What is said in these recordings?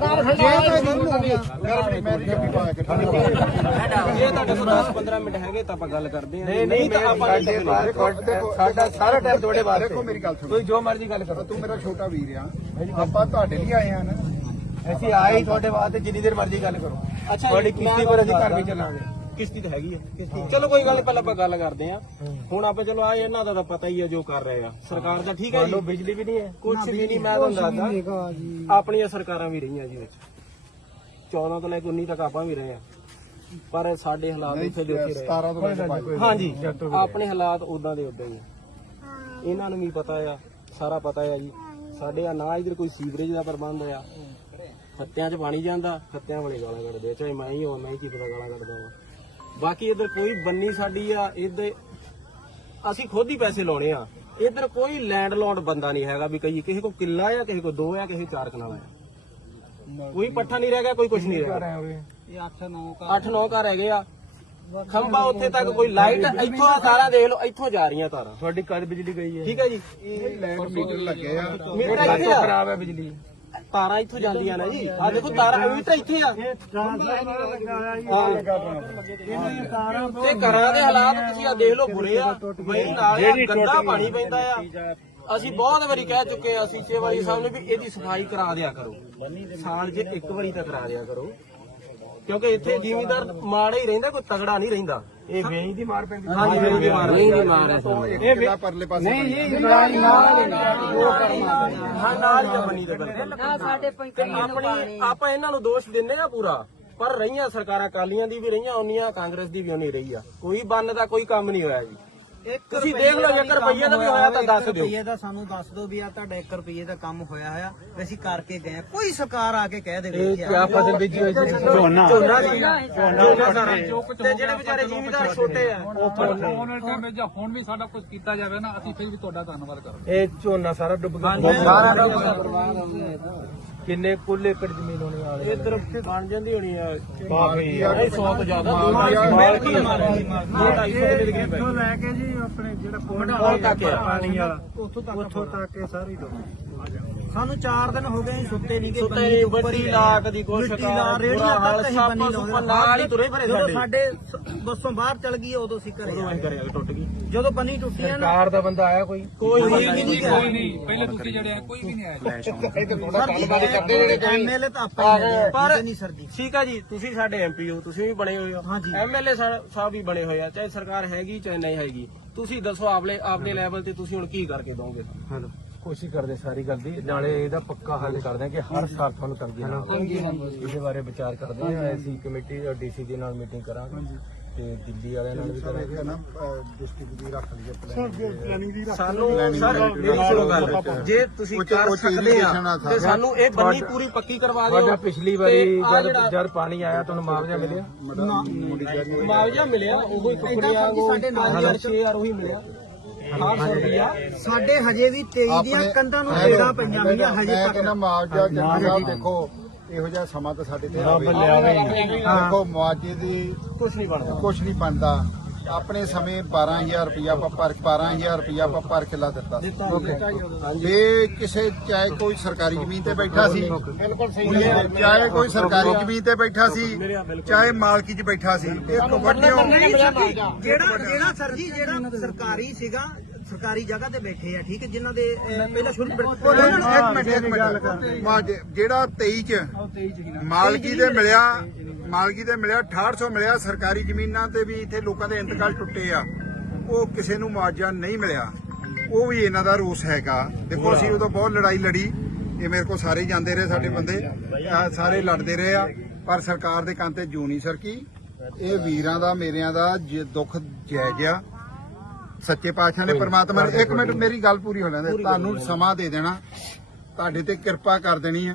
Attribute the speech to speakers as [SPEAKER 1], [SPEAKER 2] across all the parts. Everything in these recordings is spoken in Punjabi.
[SPEAKER 1] ਇਹ ਤੁਹਾਡੇ ਕੋਲ 10 15 ਮਿੰਟ ਹੈਗੇ ਤਾਂ ਆਪਾਂ ਗੱਲ ਕਰਦੇ ਹਾਂ।
[SPEAKER 2] ਨਹੀਂ ਨਹੀਂ
[SPEAKER 1] ਤਾਂ ਆਪਾਂ ਨਹੀਂ
[SPEAKER 2] ਸਾਡੇ
[SPEAKER 1] ਕਰਦੇ।
[SPEAKER 2] ਬਾਰੇ ਸਾਡਾ ਸਾਰਾ ਟਾਈਮ ਤੁਹਾਡੇ ਵਾਸਤੇ।
[SPEAKER 3] ਦੇਖੋ ਮੇਰੀ ਗੱਲ ਸੁਣੋ।
[SPEAKER 2] ਤੁਸੀਂ ਜੋ ਮਰਜ਼ੀ ਗੱਲ ਕਰੋ।
[SPEAKER 3] ਤੂੰ ਮੇਰਾ ਛੋਟਾ ਵੀਰ ਆ। ਆਪਾਂ ਤੁਹਾਡੇ ਲਈ ਆਏ ਆ ਨਾ।
[SPEAKER 2] ਅਸੀਂ ਆਏ ਤੁਹਾਡੇ ਵਾਸਤੇ ਜਿੰਨੀ ਦੇਰ ਮਰਜ਼ੀ ਗੱਲ ਕਰੋ।
[SPEAKER 1] ਅੱਛਾ
[SPEAKER 2] ਤੁਹਾਡੀ ਕਿਸ਼ਤੀ ਪਰ ਅਸੀਂ ਘਰ ਵੀ ਚੱਲਾਂਗੇ।
[SPEAKER 1] ਕਿਸ਼ਤੀ ਤਾਂ ਹੈਗੀ ਹੈ ਚਲੋ ਕੋਈ ਗੱਲ ਨੀ, ਪਹਿਲਾਂ ਆਪਾਂ ਗੱਲ ਕਰਦੇ ਹਾਂ। ਹੁਣ ਆਪਾਂ ਚਲੋ ਆ ਇਹਨਾਂ ਦਾ ਤਾਂ ਪਤਾ ਹੀ ਹੈ ਜੋ ਕਰ ਰਹੇ ਆ। ਸਰਕਾਰ ਦਾ ਠੀਕ ਹੈ ਜੀ।
[SPEAKER 2] ਬਿਜਲੀ ਵੀ ਨਹੀਂ ਹੈ।
[SPEAKER 1] ਕੁਝ ਵੀ ਨਹੀਂ ਮੈਂ ਤੁਹਾਨੂੰ ਦੱਸਦਾ। ਆਪਣੀਆਂ ਸਰਕਾਰਾਂ ਵੀ ਰਹੀਆਂ ਜੀ ਵਿੱਚ। 14 ਤੋਂ ਲੈ ਕੇ 19 ਤੱਕ ਆਪਾਂ ਵੀ ਰਹੇ ਆ। ਪਰ ਸਾਡੇ ਹਾਲਾਤ ਉੱਥੇ ਦੇ ਉੱਥੇ ਰਹੇ
[SPEAKER 3] 17 ਤੋਂ
[SPEAKER 1] ਹਾਂਜੀ ਆਪਣੇ ਹਾਲਾਤ ਉਦਾਂ ਦੇ ਉਦਾਂ ਹੀ ਆ। ਇਹਨਾਂ ਨੂੰ ਵੀ ਪਤਾ ਆ ਸਾਰਾ ਪਤਾ ਆ ਜੀ। ਸਾਡੇ ਆ ਨਾ ਇਧਰ ਕੋਈ ਸੀਵਰੇਜ ਦਾ ਪ੍ਰਬੰਧ ਆ। ਖੱਤਿਆਂ 'ਚ ਪਾਣੀ ਜਾਂਦਾ ਖੱਤਿਆਂ ਵਾਲੇ ਗਾਲਾਂ ਕੱਢਦੇ ਆ ਚਾਹੇ ਮੈਂ ਹੀ ਹੋਵਾਂ ਮੈਂ ਹੀ ਕੀ ਪਤਾ ਗਾਲਾਂ ਕੱਢਦਾ ਹਾਂ ਬਾਕੀ ਇਧਰ ਕੋਈ ਬੰਨੀ ਸਾਡੀ ਆ ਇੱਧਰ ਅਸੀਂ ਖੁਦ ਹੀ ਪੈਸੇ ਲਾਉਣੇ ਆ। ਇਧਰ ਕੋਈ ਲੈਂਡ ਲੋਡ ਬੰਦਾ ਨਹੀਂ ਹੈਗਾ ਵੀ ਕਹੀ ਕਿਸੇ ਕੋ ਕਿੱਲਾ ਆ ਕਿਸੇ ਕੋ ਦੋ ਆ ਕਿਸੇ ਚਾਰ ਕਨਾਲ ਆ। ਕੋਈ ਪੱਠਾ ਨਹੀਂ ਰਹਿ ਗਿਆ ਕੋਈ ਕੁਝ ਨਹੀਂ ਰਹਿ ਗਿਆ।
[SPEAKER 2] ਇਹ 8 9
[SPEAKER 1] ਅੱਠ ਨੌ ਘਰ ਹੈਗੇ ਆ। ਖੰਭਾ ਉੱਥੇ ਤੱਕ ਕੋਈ ਲਾਈਟ ਇੱਥੋਂ ਆ ਤਾਰਾਂ ਦੇਖ ਲਓ ਇੱਥੋਂ ਜਾ ਰਹੀਆਂ ਤਾਰਾਂ।
[SPEAKER 2] ਤੁਹਾਡੀ ਕਦ ਬਿਜਲੀ ਗਈ ਹੈ?
[SPEAKER 1] ਠੀਕ ਹੈ ਜੀ।
[SPEAKER 3] ਲੈਂਡ ਮੀਟਰ ਲੱਗੇ ਆ।
[SPEAKER 1] ਮੀਟਰ ਇੱਥੇ ਆ।
[SPEAKER 2] ਖਰਾਬ ਹੈ ਬਿਜਲੀ।
[SPEAKER 1] ਤਾਰਾਂ ਇੱਥੋਂ ਜਾਂਦੀਆਂ ਨੇ ਜੀ। ਆ ਦੇਖੋ ਤਾਰਾਂ ਮੀਟਰ ਇੱਥੇ ਆ। ਤੇ ਘਰਾਂ ਦੇ ਹਾਲਾਤ ਤੁਸੀਂ ਆ ਦੇਖ ਲਓ ਬੁਰੇ ਆ। ਵਹੀਂ ਨਾਲ ਆ, ਗੰਦਾ ਪਾਣੀ ਪੈਂਦਾ ਆ। ਅਸੀਂ ਬਹੁਤ ਵਾਰੀ ਕਹਿ ਚੁੱਕੇ ਆ ਸੀਚੇ ਵਾਲੀ ਸਾਹਿਬ ਨੇ ਵੀ ਇਹਦੀ ਸਫ਼ਾਈ ਕਰਾ ਦਿਆ ਕਰੋ। ਸਾਲ 'ਚ ਇੱਕ ਵਾਰੀ ਤਾਂ ਕਰਾ ਦਿਆ ਕਰੋ। ਕਿਉਂਕਿ ਇੱਥੇ ਜ਼ਿਮੀਂਦਾਰ ਮਾੜਾ ਹੀ ਰਹਿੰਦਾ ਕੋਈ ਤਗੜਾ ਨਹੀਂ ਰਹਿੰਦਾ।
[SPEAKER 2] ਇਹ ਵੇਈ ਦੀ ਮਾਰ ਪੈਂਦੀ।
[SPEAKER 1] ਹਾਂਜੀ ਵੇਈ ਦੀ ਮਾਰ ਨਹੀਂ ਦੀ ਮਾਰ ਹੈ
[SPEAKER 3] ਇੱਕ ਕਿਲਾ ਪਰਲੇ ਪਾਸੇ ਨਹੀਂ
[SPEAKER 1] ਹਾਂ ਨਾਲ ਹੀ ਆ ਬਣੀ ਦੇ ਬਿਲਕੁਲ ਆਪਣੀ ਆਪਾਂ ਇਹਨਾਂ ਨੂੰ ਦੋਸ਼ ਦਿੰਦੇ ਆ ਪੂਰਾ। ਪਰ ਰਹੀਆਂ ਸਰਕਾਰਾਂ ਕਾਲੀਆਂ ਦੀ ਵੀ ਰਹੀਆਂ ਉਹਨੀਆਂ ਕਾਂਗਰਸ ਦੀ ਵੀ ਉਹਨੀ ਰਹੀ ਆ। ਕੋਈ ਬੰਨ ਦਾ ਕੋਈ ਕੰਮ ਨਹੀਂ ਹੋਇਆ ਜੀ। ਤੁਸੀਂ ਦੇਖ ਲਓ ਇੱਕ ਰੁਪਈਏ ਦਾ ਵੀ ਹੋਇਆ ਤਾਂ ਦੱਸ ਦਿਓ।
[SPEAKER 4] ਰੁਪਈਏ ਦਾ ਸਾਨੂੰ ਦੱਸ ਦਿਓ ਵੀ ਆ ਤੁਹਾਡਾ 1 ਰੁਪਈਏ ਦਾ ਕੰਮ ਹੋਇਆ ਹੋਇਆ ਵੀ ਅਸੀਂ ਕਰਕੇ ਗਏ। ਕੋਈ ਸਰਕਾਰ ਆ ਕੇ ਕਹਿ ਦੇਵੇ ਕਿ
[SPEAKER 2] ਕਿਆ ਫਸਲ ਬੀਜੀ ਹੋਈ ਸੀ?
[SPEAKER 1] ਝੋਨਾ। ਝੋਨਾ ਜੀ ਝੋਨਾ ਸਾਰਾ। ਤੇ ਜਿਹੜੇ ਵਿਚਾਰੇ ਜ਼ਿਮੀਦਾਰ ਛੋਟੇ ਆ।
[SPEAKER 5] ਵਾਲੇ ਟਾਈਮ ਵਿੱਚ ਹੁਣ ਵੀ ਸਾਡਾ ਕੁਝ ਕੀਤਾ ਜਾਵੇ ਨਾ ਅਸੀਂ ਫਿਰ ਵੀ ਤੁਹਾਡਾ ਧੰਨਵਾਦ ਕਰਾਂਗੇ।
[SPEAKER 2] ਇਹ ਝੋਨਾ ਸਾਰਾ ਡੁੱਬ ਗਿਆ। ਕਿੰਨੇ ਕੁੱਲ ਏਕੜ ਜ਼ਮੀਨ ਹੋਣੀ ਵਾਲੇ
[SPEAKER 1] ਇਧਰ ਬਣ ਜਾਂਦੀ ਹੋਣੀ ਆ।
[SPEAKER 2] ਕਾਫੀ
[SPEAKER 1] ਇਹ 100 ਤੋਂ ਜ਼ਿਆਦਾ ਮਾਲ ਕੀ ਮਾਰੇ 250 ਦੇ ਕਰੀਬ ਹੈ
[SPEAKER 4] ਲੈ ਕੇ ਜੀ ਆਪਣੇ ਜਿਹੜਾ
[SPEAKER 1] ਤੱਕ ਆ।
[SPEAKER 4] ਪਾਣੀ ਵਾਲਾ ਉੱਥੋਂ ਤੱਕ ਉੱਥੋਂ ਤੱਕ ਸਾਰੀ ਸਾਨੂੰ 4 ਦਿਨ ਹੋ ਗਏ ਸੁੱਤੇ ਨਹੀਂ ਗਏ
[SPEAKER 1] ਸੁੱਤੇ ਨੀ, ਵੱਡੀ ਲਾਕ ਦੀ
[SPEAKER 4] ਮਿੱਟੀ
[SPEAKER 1] ਕਰ,
[SPEAKER 4] ਰੇੜੀਆਂ ਤੱਕ ਅਸੀਂ ਬੰਨੀ
[SPEAKER 1] ਸੁੱਪ
[SPEAKER 4] ਲਾਉਂਦੇ
[SPEAKER 1] ਨਾਲ ਹੀ ਤੁਰੇ
[SPEAKER 4] ਜਦੋਂ
[SPEAKER 1] ਸਾਡੇ।
[SPEAKER 4] ਸਾਡੇ ਬੱਸੋਂ ਬਾਹਰ ਚਲ ਗਈ ਉਦੋਂ ਅਸੀਂ ਘਰੇ
[SPEAKER 1] ਉਦੋਂ ਅਸੀਂ ਕਰਿਆ ਟੁੱਟ ਗਈ।
[SPEAKER 4] ਜਦੋਂ ਬੰਨੀ ਟੁੱਟੀਆਂ ਨਾ
[SPEAKER 2] ਸਰਕਾਰ ਦਾ ਬੰਦਾ ਆਇਆ ਕੋਈ?
[SPEAKER 1] ਕੋਈ ਨਹੀਂ
[SPEAKER 4] ਨਹੀਂ
[SPEAKER 5] ਕੋਈ ਨਹੀਂ ਪਹਿਲੇ ਤੁਸੀਂ ਜਿਹੜੇ ਆ ਕੋਈ ਵੀ ਨਹੀਂ ਆਇਆ। ਜੀ।
[SPEAKER 4] ਐਮਐਲਏ ਤਾਂ ਆਪਾਂ
[SPEAKER 1] ਪਰ
[SPEAKER 4] ਪਰ ਨਹੀਂ ਸਰ ਜੀ।
[SPEAKER 1] ਠੀਕ ਆ ਜੀ ਤੁਸੀਂ ਸਾਡੇ ਐਮਪੀ ਹੋ ਤੁਸੀਂ ਵੀ ਬਣੇ ਹੋਏ ਹੋ।
[SPEAKER 4] ਹਾਂਜੀ।
[SPEAKER 1] ਐਮਐਲਏ ਸਾਹਿਬ ਵੀ ਬਣੇ ਹੋਏ ਆ ਚਾਹੇ ਸਰਕਾਰ ਹੈਗੀ ਚਾਹੇ ਨਹੀਂ ਹੈਗੀ। ਤੁਸੀਂ ਦੱਸੋ ਆਪਲੇ ਆਪਦੇ ਲੈਵਲ ਤੇ ਤੁਸੀਂ ਹੁਣ ਕੀ ਕਰਕੇ ਦੋਗੇ?
[SPEAKER 2] ਕੋਸ਼ਿਸ਼ ਕਰਦੇ ਸਾਰੀ ਗੱਲ ਦੀ। ਨਾਲੇ ਇਹਦਾ ਪੱਕਾ ਹੱਲ ਕਰਦੇ ਆ ਕਿ ਹਰ ਸਾਲ ਤੁਹਾਨੂੰ ਨਾ ਹੋਵੇ। ਇਹਦੇ ਬਾਰੇ ਵਿਚਾਰ ਕਰਦੇ ਆ ਐਸੀ ਕਮੇਟੀ ਔਰ ਡੀਸੀ ਦੇ ਨਾਲ ਮੀਟਿੰਗ ਕਰਾਂਗੇ। ਤੇ ਦਿੱਲੀ ਵਾਲਿਆਂ ਨਾਲ ਵੀ ਕਰਾਂਗੇ।
[SPEAKER 3] ਨਾ ਡਿਸਟ੍ਰਿਕਟ ਦੀ ਰੱਖ ਲਈਏ ਪਲਾਨਿੰਗ ਦੀ।
[SPEAKER 1] ਸਾਨੂੰ ਸਰ ਮੇਰੀ ਸੁਣੋ ਗੱਲ। ਜੇ ਤੁਸੀਂ
[SPEAKER 3] ਉਹ
[SPEAKER 1] ਕਰ
[SPEAKER 3] ਉਹ
[SPEAKER 1] ਸਕਦੇ ਆ ਤੇ ਸਾਨੂੰ ਇਹ ਬੰਨੀ ਪੂਰੀ ਪੱਕੀ ਕਰਵਾ ਦਿਓ।
[SPEAKER 2] ਤੁਹਾਡਾ ਪਿਛਲੀ ਵਾਰੀ ਜਦ ਜਦ ਪਾਣੀ ਆਇਆ ਤੁਹਾਨੂੰ ਮੁਆਵਜ਼ਾ ਮਿਲਿਆ?
[SPEAKER 1] ਮੁਆਵਜ਼ਾ ਮਿਲਿਆ ਉਹ ਕੋਈ ਕੁਕੜੀਆਂ
[SPEAKER 4] ਨਾਲ
[SPEAKER 1] 6000 ਉਹੀ ਮਿਲਿਆ। 800 ਰੁਪਿਆ
[SPEAKER 4] ਸਾਡੇ ਹਜੇ ਵੀ 23 ਦੀਆਂ ਕੰਧਾਂ ਨੂੰ ਢੇੜਾਂ ਪਈਆਂ ਹੋਈਆਂ ਹਜੇ ਤੱਕ।
[SPEAKER 3] ਕਹਿੰਦਾ ਮੁਆਵਜ਼ਾ ਸਾਹਿਬ ਦੇਖੋ ਇਹੋ ਜਿਹਾ ਸਮਾਂ ਤਾਂ ਸਾਡੇ ਤੇ ਆਵੇ। ਦੇਖੋ ਮੁਆਵਜ਼ੇ ਦੀ
[SPEAKER 1] ਕੁਝ ਨਹੀਂ ਬਣਦਾ।
[SPEAKER 3] ਕੁਝ ਨਹੀਂ ਬਣਦਾ। ਆਪਣੇ ਸਮੇਂ 12000 ਰੁਪਇਆ ਆਪਾਂ ਪਰ 12000 ਰੁਪਇਆ ਆਪਾਂ ਪਰ ਕਿੱਲਾ ਦਿੱਤਾ। ਜੇ ਕਿਸੇ ਚਾਹੇ ਕੋਈ ਸਰਕਾਰੀ ਜ਼ਮੀਨ ਤੇ ਬੈਠਾ ਸੀ। ਬਿਲਕੁਲ ਸਹੀ ਚਾਹੇ ਕੋਈ ਸਰਕਾਰੀ ਜ਼ਮੀਨ ਤੇ ਬੈਠਾ ਸੀ ਚਾਹੇ ਮਾਲਕੀ 'ਚ ਬੈਠਾ ਸੀ। ਇੱਕ ਵੱਡਿਓ
[SPEAKER 4] ਜਿਹੜਾ ਜਿਹੜਾ ਸਰ ਜੀ ਜਿਹੜਾ ਸਰਕਾਰੀ ਸੀਗਾ ਸਰਕਾਰੀ ਜਗ੍ਹਾ ਤੇ ਬੈਠੇ ਆ ਠੀਕ ਹੈ ਜਿਨ੍ਹਾਂ ਦੇ ਅਹ, ਪਹਿਲਾਂ ਸ਼ੁਰੂ
[SPEAKER 3] ਇੱਕ ਮਿੰਟ ਇੱਕ ਮਿੰਟ। ਮਾਜ- ਜਿਹੜਾ 23 ਚ ਮਾਲਕੀ ਦੇ ਮਿਲਿਆ ਮਾਲਕੀ ਦੇ ਮਿਲਿਆ 6800 ਮਿਲਿਆ ਸਰਕਾਰੀ ਜ਼ਮੀਨਾਂ ਤੇ ਵੀ ਇੱਥੇ ਲੋਕਾਂ ਦੇ ਇੰਤਕਾਲ ਟੁੱਟੇ ਆ। ਉਹ ਕਿਸੇ ਨੂੰ ਮੁਆਵਜ਼ਾ ਨਹੀਂ ਮਿਲਿਆ। ਉਹ ਵੀ ਇਹਨਾਂ ਦਾ ਰੋਸ ਹੈਗਾ। ਦੇਖੋ ਅਸੀਂ ਉਦੋਂ ਬਹੁਤ ਲੜਾਈ ਲੜੀ। ਇਹ ਮੇਰੇ ਕੋਲ ਸਾਰੇ ਜਾਂਦੇ ਰਹੇ ਸਾਡੇ ਬੰਦੇ। ਆਹ ਸਾਰੇ ਲੜਦੇ ਰਹੇ ਆ। ਪਰ ਸਰਕਾਰ ਦੇ ਕੰਨ ਤੇ ਜੂ ਨਹੀਂ ਸਰਕੀ। ਇਹ ਵੀਰਾਂ ਦਾ ਮੇਰਿਆਂ ਦਾ ਜੇ ਦੁੱਖ ਜਾਇਜ਼ ਆ। ਸੱਚੇ ਪਾਤਸ਼ਾਹ ਨੇ ਪ੍ਰਮਾਤਮਾ ਨੇ ਇੱਕ ਮਿੰਟ ਮੇਰੀ ਗੱਲ ਪੂਰੀ ਹੋ ਲੈਂਦੇ ਤੁਹਾਨੂੰ ਸਮਾਂ ਦੇ ਦੇਣਾ। ਤੁਹਾਡੇ ਤੇ ਕਿਰਪਾ ਕਰ ਦੇਣੀ ਹੈ।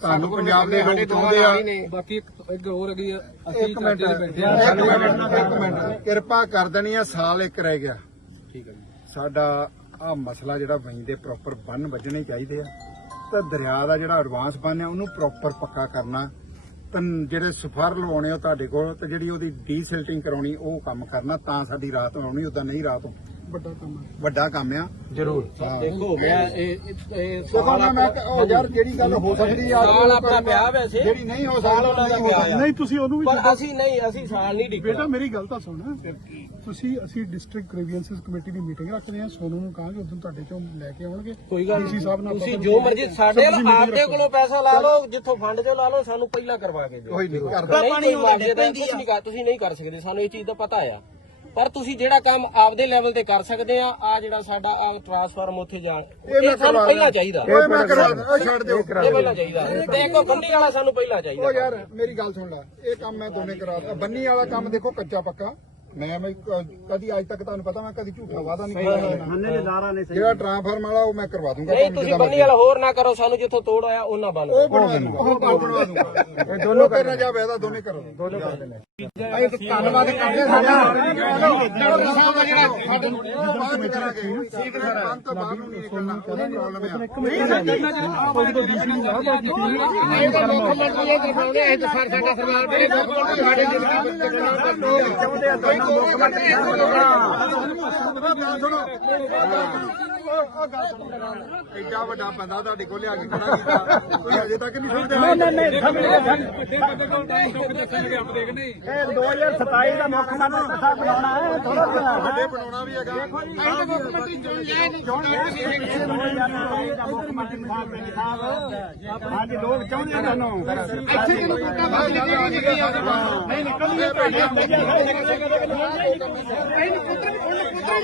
[SPEAKER 3] ਤੁਹਾਨੂੰ ਪੰਜਾਬ ਦੇ ਲੋਕ ਚਾਹੁੰਦੇ ਆ।
[SPEAKER 5] ਬਾਕੀ ਇੱਕ ਹੋਰ ਆ, ਅਸੀਂ
[SPEAKER 3] ਇੱਕ ਮਿੰਟ
[SPEAKER 5] ਚਾਚੇ ਦੇ ਬੈਠੇ
[SPEAKER 3] ਇੱਕ ਮਿੰਟ ਇੱਕ ਮਿੰਟ ਕਿਰਪਾ ਕਰ ਦੇਣੀ ਆ ਸਾਲ ਇੱਕ ਰਹਿ ਗਿਆ। ਠੀਕ ਹੈ ਸਾਡਾ ਆ ਮਸਲਾ ਜਿਹੜਾ ਵਹੀਂ ਦੇ ਪ੍ਰੋਪਰ ਬੰਨ ਵੱਜਣੇ ਚਾਹੀਦੇ ਆ। ਤਾਂ ਦਰਿਆ ਦਾ ਜਿਹੜਾ ਐਡਵਾਂਸ ਬੰਨ ਹੈ ਉਹਨੂੰ ਪ੍ਰੋਪਰ ਪੱਕਾ ਕਰਨਾ। ਜਿਹੜੇ ਸਫਰ ਲਵਾਉਣੇ ਉਹ ਤੁਹਾਡੇ ਕੋਲ, ਤੇ ਜਿਹੜੀ ਉਹਦੀ ਡੀਸਿਲਟਿੰਗ ਕਰਾਉਣੀ, ਉਹ ਕੰਮ ਕਰਨਾ, ਤਾਂ ਸਾਡੀ ਰਾਤ ਆਉਣੀ ਉਦਾਂ ਨਹੀਂ ਰਾਤ ਵੱਡਾ ਕੰਮ ਆ।
[SPEAKER 2] ਜ਼ਰੂਰ।
[SPEAKER 1] ਦੇਖੋ ਮੈਂ ਇਹ ਇਹ-
[SPEAKER 3] ਦੇਖੋ
[SPEAKER 1] ਸਾਲ
[SPEAKER 3] ਮੈਂ ਉਹ ਯਾਰ ਜਿਹੜੀ ਗੱਲ ਹੋ ਸਕਦੀ ਆ
[SPEAKER 1] ਸਾਲ ਆਪਣਾ ਪਿਆ ਵੈਸੇ।
[SPEAKER 3] ਜਿਹੜੀ ਨਹੀਂ ਹੋ
[SPEAKER 1] ਸਾਲ
[SPEAKER 3] ਸਕਦੀ ਨਹੀਂ ਹੋ
[SPEAKER 1] ਆ।
[SPEAKER 6] ਨਹੀਂ ਤੁਸੀਂ ਉਹਨੂੰ ਵੀ
[SPEAKER 1] ਪਰ ਅਸੀਂ ਨਹੀਂ ਅਸੀਂ ਸਾਲ ਨਹੀਂ
[SPEAKER 6] ਬੇਟਾ
[SPEAKER 1] ਡਿੱਗਣਾ
[SPEAKER 6] ਮੇਰੀ ਗੱਲ ਤਾਂ ਸੁਣ। ਤੁਸੀਂ ਅਸੀਂ ਡਿਸਟ੍ਰਿਕਟ ਗ੍ਰੀਵੈਂਸਸ ਕਮੇਟੀ ਦੀ ਮੀਟਿੰਗ ਰੱਖਦੇ ਹਾਂ। ਸੋਨੂੰ ਨੂੰ ਕਹਾਂਗੇ ਉਦੋਂ ਤੁਹਾਡੇ ਚੋਂ ਲੈ ਕੇ ਆਉਣਗੇ।
[SPEAKER 1] ਕੋਈ ਗੱਲ
[SPEAKER 6] ਡੀਸੀ ਸਾਹਿਬ ਨਾਲ
[SPEAKER 1] ਤੁਸੀਂ ਜੋ ਮਰਜ਼ੀ ਸਾਡੇ ਆਪਦੇ ਕੋਲੋਂ ਪੈਸਾ ਲਾ ਲਓ ਜਿੱਥੋਂ ਫੰਡ ਚੋਂ ਲਾ ਲਓ ਸਾਨੂੰ ਪਹਿਲਾਂ ਕਰਵਾ ਕੇ ਦਿਓ।
[SPEAKER 3] ਕੋਈ ਨਹੀਂ ਕਰਦਾ
[SPEAKER 1] ਨਹੀਂ
[SPEAKER 4] ਪਾਣੀ ਉਹਦੇ ਪੈਂਦੀ
[SPEAKER 1] ਕੁਛ
[SPEAKER 4] ਆ।
[SPEAKER 1] ਨਹੀਂ ਕਰ ਤੁਸੀਂ ਨਹੀਂ ਕਰ ਸਕਦੇ ਸਾਨੂੰ ਇਹ ਚੀਜ਼ ਦਾ ਪਤਾ ਆ। ਪਰ ਤੁਸੀਂ ਜਿਹੜਾ ਕੰਮ ਆਪਦੇ ਲੈਵਲ ਤੇ ਕਰ ਸਕਦੇ ਆ ਆ ਜਿਹੜਾ ਸਾਡਾ ਆ ਟਰਾਂਸਫਾਰਮ ਉੱਥੇ ਜਾਣ
[SPEAKER 3] ਇਹ
[SPEAKER 1] ਸਾਨੂੰ ਪਹਿਲਾਂ ਚਾਹੀਦਾ।
[SPEAKER 3] ਓਏ ਮੈਂ ਕਰਵਾ ਦਿੰਦਾ, ਛੱਡ ਦਿਓ।
[SPEAKER 1] ਇਹ ਪਹਿਲਾਂ ਚਾਹੀਦਾ। ਇੱਕ ਬੰਦੀ ਵਾਲਾ ਸਾਨੂੰ ਪਹਿਲਾਂ
[SPEAKER 3] ਉਹ
[SPEAKER 1] ਚਾਹੀਦਾ
[SPEAKER 3] ਯਾਰ ਮੇਰੀ ਗੱਲ ਸੁਣ ਲੈ। ਇਹ ਕੰਮ ਮੈਂ ਦੋਨੇ ਕਰਾ ਦਿੱਤਾ। ਬੰਨੀ ਵਾਲਾ ਕੰਮ ਦੇਖੋ ਕੱਚਾ ਪੱਕਾ। ਮੈਂ ਮੈਂ ਕ- ਕਦੀ ਅੱਜ ਤੱਕ ਤੁਹਾਨੂੰ ਪਤਾ ਮੈਂ ਕਦੀ ਝੂਠਾ ਵਾਦਾ ਨਹੀਂ ਖਾਇਆ ਜਿਹੜਾ ਟ੍ਰਾਂਸਫਾਰਮ ਵਾਲਾ ਉਹ ਮੈਂ ਕਰਵਾ ਦੂੰਗਾ
[SPEAKER 1] ਨਹੀਂ ਤੁਸੀਂ ਬੰਦੀ ਵਾਲਾ ਹੋਰ ਨਾ ਕਰੋ ਸਾਨੂੰ ਜਿੱਥੋਂ ਤੋੜ ਆਇਆ ਉਹਨਾਂ ਬੰਨ
[SPEAKER 3] ਉਹ ਬਣਵਾ ਦੂੰਗਾ ਉਹ ਬਣਵਾ ਦੂੰਗਾ ਇਹ ਦੋਨੋਂ ਕਰਨਾ ਜਾ ਵੈਦਾ ਦੋਨੇ ਕਰੋ ਦੋਨੋਂ ਕਰ ਦੇਣੇ ਧੰਨਵਾਦ ਕਰਦੇ ਸਾਡਾ ਸਾਹਿਬ ਦਾ ਜਿਹੜਾ ਸਾਡੇ ਨੂੰ ਬਾਹਰ ਕਰਾਂਗੇ ਸੀਕ੍ਰੇਟ ਬੰਦ ਤੋਂ ਬਾਹਰ ਨੂੰ ਨਹੀਂ ਨਿਕਲਣਾ ਉਹਦਾ ਪ੍ਰੋਬਲਮ ਆ ਐਡਾ ਵੱਡਾ ਬੰਦਾ ਤੁਹਾਡੇ ਕੋਲ ਲਿਆ ਕੇ ਖੜਾ ਕੀਤਾ ਕੋਈ ਅਜੇ ਤੱਕ ਨਹੀਂ ਸਮਝਿਆ ਨਹੀਂ ਨਹੀਂ
[SPEAKER 5] ਨਹੀਂ
[SPEAKER 6] 2027 ਦਾ ਮੁੱਖ ਮੰਤਰੀ ਸਾਹਿਬ ਬਣਾਉਣਾ ਹੈ ਥੋੜਾ
[SPEAKER 3] ਵੱਡੇ ਬਣਾਉਣਾ ਵੀ ਹੈਗਾ
[SPEAKER 6] ਅੱਜ ਲੋਕ ਚਾਹੁੰਦੇ ਆ ਤੁਹਾਨੂੰ
[SPEAKER 3] ਇੱਥੇ ਕਿਹਨੂੰ ਕੁੱਤਾ ਬਾਹਰ ਨਹੀਂ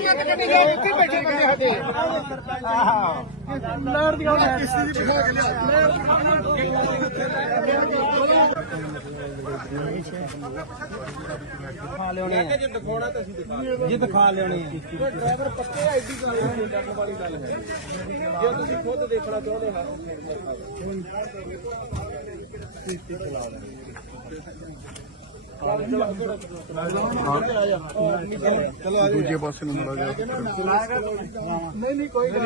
[SPEAKER 3] ਨਿਕਲਦੀ
[SPEAKER 6] ਲਹਿਰ ਦੀ ਗੱਲ ਹੈ
[SPEAKER 4] ਖਾ ਲਿਆਉਣੇ ਆ ਜੇ ਦਿਖਾਉਣਾ ਤਾਂ ਅਸੀਂ ਦਿਖਾ ਜੇ ਦਿਖਾ ਲਿਆਉਣੇ ਆ
[SPEAKER 1] ਡਰਾਈਵਰ ਪੱਕੇ ਆਈਡੀ ਗੱਲ ਨਹੀਂ ਚੱਕਣ ਵਾਲੀ ਗੱਲ ਹੈ ਜੇ ਤੁਸੀਂ ਖੁਦ ਦੇਖਣਾ ਚਾਹੁੰਦੇ ਹੋ
[SPEAKER 3] ਦੂਜੇ ਪਾਸੇ ਨੂੰ ਮੁੜਾ ਜਾ
[SPEAKER 6] ਨਹੀਂ ਨਹੀਂ ਕੋਈ ਗੱਲ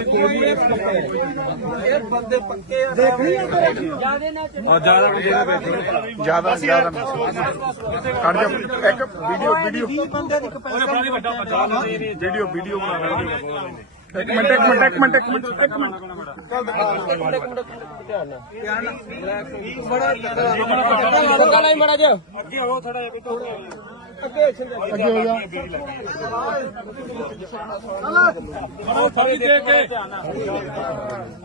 [SPEAKER 1] ਇਹ ਬੰਦੇ ਪੱਕੇ ਆ। ਦੇਖਣੀ
[SPEAKER 3] ਜ਼ਿਆਦਾ ਜ਼ਿਆਦਾ ਕੱਢ ਜਾ। ਇੱਕ ਵੀਡੀਓ ਵੀਡੀਓ ਵੀਡੀਓ ਵੀਡੀਓ ਬਣਾ ਇੱਕ ਮਿੰਟ ਇੱਕ ਮਿੰਟ ਇੱਕ ਮਿੰਟ ਇੱਕ ਮਿੰਟ ਇੱਕ ਮਿੰਟ।
[SPEAKER 1] ਧਿਆਨ ਨਾਲ। ਧਿਆਨ ਨਾਲ ਬੜਾ ਨਹੀਂ ਮੜਾ ਜਾ ਅੱਗੇ ਹੋ ਥੋੜਾ ਜਿਹਾ ਅੱਗੇ
[SPEAKER 6] ਅੱਗੇ ਹੋ ਜਾ।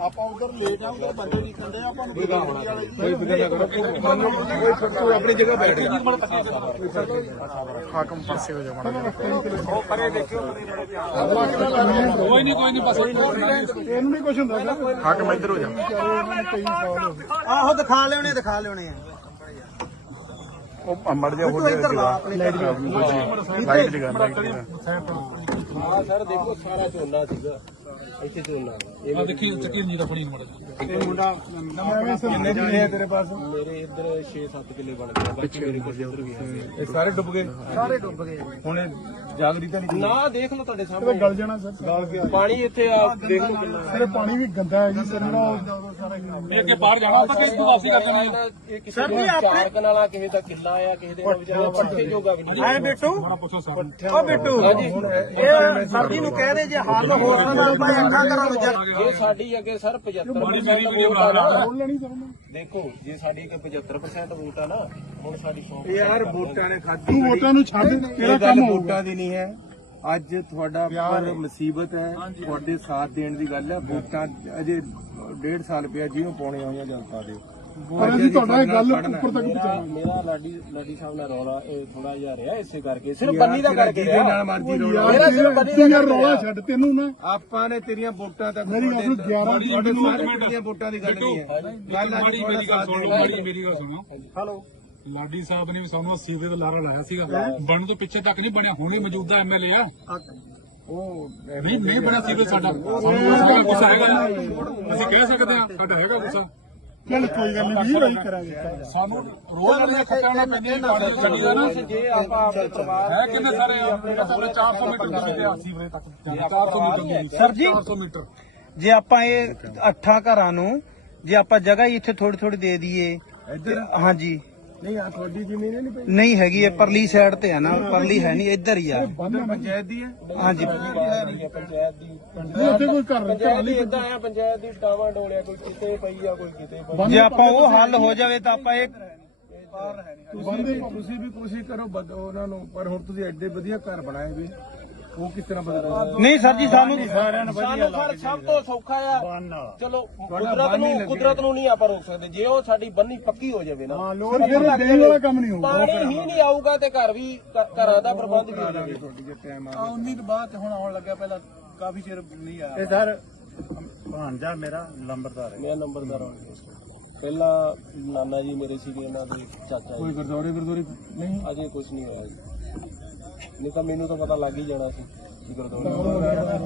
[SPEAKER 3] ਆਪਾਂ ਉਧਰ ਲੇਟ ਆ ਉਧਰ ਬੰਦੇ ਨਹੀਂ ਖੰਡੇ ਆਪਾਂ ਨੂੰ ਕੋਈ ਫਿਕਰ ਨਾ ਕਰੋ ਕੋਈ ਫੱਟੂ ਆਪਣੀ ਜਗ੍ਹਾ ਬੈਠ ਹਾਕਮ ਪਾਸੇ ਹੋ ਜਾ ਮਾੜਾ
[SPEAKER 5] ਕੋਈ ਨਹੀਂ ਕੋਈ ਨਹੀਂ ਬਸ
[SPEAKER 6] ਇਹਨੂੰ ਨਹੀਂ ਕੁਝ ਹੁੰਦਾ।
[SPEAKER 3] ਹਾਕਮ ਇੱਧਰ ਹੋ ਜਾ।
[SPEAKER 4] ਆਹੋ ਦਿਖਾ ਲਿਆਉਣੇ ਦਿਖਾ ਲਿਆਉਣੇ ਆ।
[SPEAKER 3] ਉਹ ਮੜ ਜਾ ਹੋ
[SPEAKER 4] ਇੱਧਰ ਲਾ ਆਪਣੇ
[SPEAKER 3] ਲਾਈਟ ਜਗਾ ਲਾਈਟ ਜਗਾ
[SPEAKER 1] ਹਾਂ ਸਰ ਦੇਖੋ ਸਾਰਾ ਝੋਨਾ ਸੀਗਾ। ਇੱਥੇ ਝੋਨਾ ਇਹ
[SPEAKER 5] ਦੇਖੀ ਚੱਕੀ ਨਹੀਂ ਰਫਣੀ ਮੜ
[SPEAKER 3] ਇਹ ਮੁੰਡਾ ਕਿੰਨੇ ਕਿੰਨੇ ਤੇਰੇ ਪਾਸ?
[SPEAKER 1] ਮੇਰੇ ਇੱਧਰ 6-7 ਕਿੱਲੇ ਬਣ ਗਏ ਬਾਕੀ ਮੇਰੇ ਕੋਲ ਇੱਧਰ ਵੀ ਹੈ।
[SPEAKER 3] ਇਹ ਸਾਰੇ ਡੁੱਬ ਗਏ?
[SPEAKER 4] ਸਾਰੇ ਡੁੱਬ ਗਏ।
[SPEAKER 3] ਹੁਣ ਇਹ ਜਾਗਰੀ ਤਾਂ ਨਹੀਂ
[SPEAKER 1] ਨਾ ਦੇਖ ਲਓ ਤੁਹਾਡੇ
[SPEAKER 6] ਇਹ
[SPEAKER 1] ਸਾਹਮਣੇ।
[SPEAKER 6] ਗਲ ਜਾਣਾ ਸਰ।
[SPEAKER 1] ਪਾਣੀ ਇੱਥੇ ਆ ਦੇਖ ਲਓ ਕਿੰਨਾ
[SPEAKER 6] ਸਰ ਪਾਣੀ ਵੀ ਗੰਦਾ ਹੈ ਜੀ ਸਰ ਜਿਹੜਾ
[SPEAKER 5] ਇਹ ਅੱਗੇ ਬਾਹਰ ਜਾਣਾ ਆਪਾਂ ਕਿਸ ਤੋਂ ਵਾਪਸੀ ਕਰ ਜਾਣੀ ਆ
[SPEAKER 1] ਇਹ ਕਿਸੇ ਦਾ ਚਾਰ ਕਨਾਲਾ ਕਿਸੇ ਦਾ ਕਿੱਲਾ ਆ ਕਿਸੇ ਦੇ ਨਾਲ ਵਿਚਾਰਾ ਪੱਠੇ ਜੋਗਾ ਵੀ ਨਹੀਂ।
[SPEAKER 4] ਐ ਬਿੱਟੂ।
[SPEAKER 5] ਹੁਣ ਪੁੱਛੋ ਸਰ।
[SPEAKER 4] ਓ ਬਿੱਟੂ। ਇਹ ਸਰਦੀ ਨੂੰ ਕਹਿ ਦੇ ਜੇ ਹੱਲ ਹੋ ਸਕਦਾ ਆਪਾਂ ਅੱਖਾਂ ਕਰਾਂ ਜਾ
[SPEAKER 1] ਜੇ ਸਾਡੀ ਅੱਗੇ ਸਰ 75%
[SPEAKER 5] ਮੇਰੀ ਵੀਡੀਓ
[SPEAKER 1] ਵੋਟ ਆ ਨਾ
[SPEAKER 6] ਬੋਲ ਲੈਣੀ ਸਰ ਉਹਨੇ।
[SPEAKER 1] ਦੇਖੋ ਜੇ ਸਾਡੀ ਅੱਗੇ 75% ਵੋਟ ਆ ਨਾ ਹੁਣ ਸਾਡੀ 100
[SPEAKER 2] ਯਾਰ ਵੋਟਾਂ ਨੇ ਖਾਧੀ
[SPEAKER 6] ਤੂੰ ਵੋਟਾਂ ਨੂੰ ਛੱਡ ਤੇਰਾ ਕੰਮ ਹੋਊਗਾ।
[SPEAKER 2] ਵੋਟਾਂ ਦੀ ਨਹੀਂ ਹੈ। ਅੱਜ ਤੁਹਾਡਾ ਪਰ ਮੁਸੀਬਤ ਹੈ। ਤੁਹਾਡੇ ਸਾਥ ਦੇਣ ਦੀ ਗੱਲ ਹੈ। ਵੋਟਾਂ ਅਜੇ ਡੇਢ ਸਾਲ ਪਿਆ ਜਿਉਂ ਪਾਉਣੇ ਆਈਆਂ ਜਨਤਾ ਦੇ।
[SPEAKER 6] ਪਰ ਅਸੀਂ ਤੁਹਾਡਾ ਇਹ ਗੱਲ ਉੱਪਰ ਤੱਕ ਪਹੁੰਚਾਵਾਂਗੇ
[SPEAKER 1] ਮੇਰਾ ਲਾਡੀ ਲਾਡੀ ਸਾਹਿਬ ਨਾਲ ਰੌਲਾ ਇਹ ਥੋੜਾ ਜਿਹਾ ਰਿਹਾ ਇਸੇ ਕਰਕੇ। ਸਿਰਫ ਬੰਨੀ ਦਾ ਕਰਕੇ ਰਿਹਾ।
[SPEAKER 2] ਨਾਲ ਮਰਜ਼ੀ ਰੋਣਾ
[SPEAKER 1] ਮੇਰਾ ਸਿਰਫ ਬੰਨੀ ਦਾ
[SPEAKER 6] ਰੌਲਾ। ਛੱਡ ਤੈਨੂੰ ਨਾ
[SPEAKER 2] ਆਪਾਂ ਨੇ ਤੇਰੀਆਂ ਵੋਟਾਂ ਤੱਕ
[SPEAKER 6] ਮੇਰੀ ਗੱਲ ਨੂੰ 11 ਦੀ
[SPEAKER 2] ਤੁਹਾਡੇ
[SPEAKER 6] ਮੈਨੂੰ
[SPEAKER 2] ਸਾਰੇ ਦੀਆਂ ਵੋਟਾਂ ਦੀ ਗੱਲ ਨਹੀਂ ਹੈ। ਗੱਲ ਅੱਜ
[SPEAKER 5] ਮੇਰੀ ਗੱਲ ਸੁਣੋ ਮੇਰੀ ਗੱਲ ਸੁਣੋ।
[SPEAKER 1] ਹਲੋ।
[SPEAKER 5] ਲਾਡੀ ਸਾਹਿਬ ਨੇ ਵੀ ਸਾਨੂੰ ਸੀਵਰੇਜ ਦਾ ਲਾਰਾ ਲਾਇਆ ਸੀਗਾ। ਬਣਨ ਤੋਂ ਪਿੱਛੇ ਤੱਕ ਨਹੀਂ ਬਣਿਆ ਹੁਣ ਹੀ ਮੌਜੂਦਾ ਐਮਐਲਏ ਆ।
[SPEAKER 2] ਉਹ
[SPEAKER 5] ਨਹੀਂ ਨਹੀਂ ਬਣਿਆ ਸੀਵਰੇਜ ਸਾਡਾ। ਸਾਨੂੰ ਸਾਡਾ ਗੁੱਸਾ ਹੈਗਾ। ਨਾ। ਅਸੀਂ ਕਹਿ ਸਕਦੇ ਹਾਂ ਸਾਡਾ ਹੈਗਾ ਗੁੱਸਾ
[SPEAKER 6] ਚੱਲ ਕੋਈ ਗੱਲ ਨਹੀਂ ਵੀ ਵਹੀ ਕਰਾਂਗੇ।
[SPEAKER 5] ਸਾਨੂੰ ਰੋਜ਼ ਵਾਲੀਆਂ ਖੱਟਾਂ ਨਾਲ ਪੈਂਦੀਆਂ ਪਾਣੀ ਚੱਲੀ ਦਾ ਨਾ।
[SPEAKER 1] ਜੇ ਆਪਾਂ ਆਪਣੇ ਪਰਿਵਾਰ
[SPEAKER 5] ਹੈ ਕਿੰਨੇ ਸਾਰੇ ਆਪਣੇ ਪੂਰੇ 400 ਮੀਟਰ ਤੇ ਆ ਸੀਵਰੇਜ ਤੱਕ 400 ਮੀਟਰ
[SPEAKER 4] ਸਰ ਜੀ
[SPEAKER 5] 400 ਮੀਟਰ।
[SPEAKER 4] ਜੇ ਆਪਾਂ ਇਹ ਅੱਠਾਂ ਘਰਾਂ ਨੂੰ ਜੇ ਆਪਾਂ ਜਗ੍ਹਾ ਹੀ ਇੱਥੇ ਥੋੜੀ ਥੋੜੀ ਦੇ ਦਈਏ।
[SPEAKER 2] ਇੱਧਰ?
[SPEAKER 4] ਹਾਂਜੀ।
[SPEAKER 2] ਨਹੀਂ ਆ ਤੁਹਾਡੀ ਜ਼ਮੀਨ ਹੈ ਨਹੀਂ ਪਈ
[SPEAKER 4] ਨਹੀਂ ਹੈਗੀ ਇਹ ਪਰਲੀ ਸਾਈਡ ਤੇ ਆ ਨਾ ਪਰਲੀ ਹੈ ਨਹੀਂ ਇੱਧਰ ਹੀ ਆ।
[SPEAKER 2] ਉਧਰ ਪੰਚਾਇਤ ਦੀ ਹੈ?
[SPEAKER 4] ਹਾਂਜੀ।
[SPEAKER 1] ਪੰਚਾਇਤ ਦੀ
[SPEAKER 6] ਨਹੀਂ ਉੱਥੇ ਕੋਈ ਘਰ
[SPEAKER 1] ਦੀ ਇਦਾਂ ਆ ਪੰਚਾਇਤ ਦੀ ਟਾਵਾ ਡੋਲਿਆ ਕੋਈ ਕਿਤੇ ਪਈ ਆ ਕੋਈ ਕਿਤੇ ਪਈ
[SPEAKER 4] ਜੇ ਆਪਾਂ ਉਹ ਹੱਲ ਹੋ ਜਾਵੇ ਤਾਂ ਆਪਾਂ ਇਹ
[SPEAKER 2] ਤੁਸੀਂ ਤੁਸੀਂ ਵੀ ਕੋਸ਼ਿਸ਼ ਕਰੋ ਉਹਨਾਂ ਨੂੰ ਪਰ ਹੁਣ ਤੁਸੀਂ ਐਡੇ ਵਧੀਆ ਘਰ ਬਣਾਏ ਵੀ ਉਹ ਕਿਸ ਤਰ੍ਹਾਂ ਬਦਲ
[SPEAKER 4] ਨਹੀਂ ਸਰ ਜੀ ਸਾਨੂੰ
[SPEAKER 1] ਸਾਨੂੰ ਸਰ ਸਭ ਤੋਂ ਸੌਖਾ ਆ। ਚਲੋ ਕੁਦਰਤ ਨੂੰ ਕੁਦਰਤ ਨੂੰ ਨਹੀਂ ਆਪਾਂ ਰੋਕ ਸਕਦੇ। ਜੇ ਉਹ ਸਾਡੀ ਬੰਨੀ ਪੱਕੀ ਹੋ ਜਾਵੇ ਨਾ
[SPEAKER 6] ਫਿਰ ਫਿਰ ਦੇਣ ਵਾਲਾ ਕੰਮ ਨਹੀਂ ਹੋਊਗਾ।
[SPEAKER 1] ਪਾਣੀ ਹੀ ਨਹੀਂ ਆਊਗਾ ਤੇ ਘਰ ਵੀ ਘਰਾਂ ਦਾ ਪ੍ਰਬੰਧ ਵੀ ਹੋ ਜਾਵੇ
[SPEAKER 2] ਤੁਹਾਡੀ ਜੇ ਟਾਈਮ ਆ
[SPEAKER 7] ਉਨੀ ਤੋਂ ਬਾਅਦ ਹੁਣ ਆਉਣ ਲੱਗਿਆ ਪਹਿਲਾਂ ਕਾਫੀ ਚਿਰ ਨਹੀਂ ਆਇਆ।
[SPEAKER 2] ਇਹ ਸਰ
[SPEAKER 7] ਭਾਂਜਾ ਮੇਰਾ ਲੰਬਰਦਾਰ ਹੈ।
[SPEAKER 1] ਮੇਰਾ ਨੰਬਰਦਾਰ ਆ। ਪਹਿਲਾਂ ਨਾਨਾ ਜੀ ਮੇਰੇ ਸੀਗੇ ਇਹਨਾਂ ਦੇ ਚਾਚਾ
[SPEAKER 2] ਕੋਈ
[SPEAKER 1] ਜੀ
[SPEAKER 2] ਗੁਰਦੁਆਰੇ ਗੁਰਦੁਆਰੇ? ਨਹੀਂ
[SPEAKER 1] ਅਜੇ ਕੁਝ ਨਹੀਂ ਹੋਇਆ ਜੀ। ਨਹੀਂ ਤਾਂ ਮੈਨੂੰ ਤਾਂ ਪਤਾ ਲੱਗ ਹੀ ਜਾਣਾ ਸੀ ਕਿ ਗੁਰਦੁਆਰਾ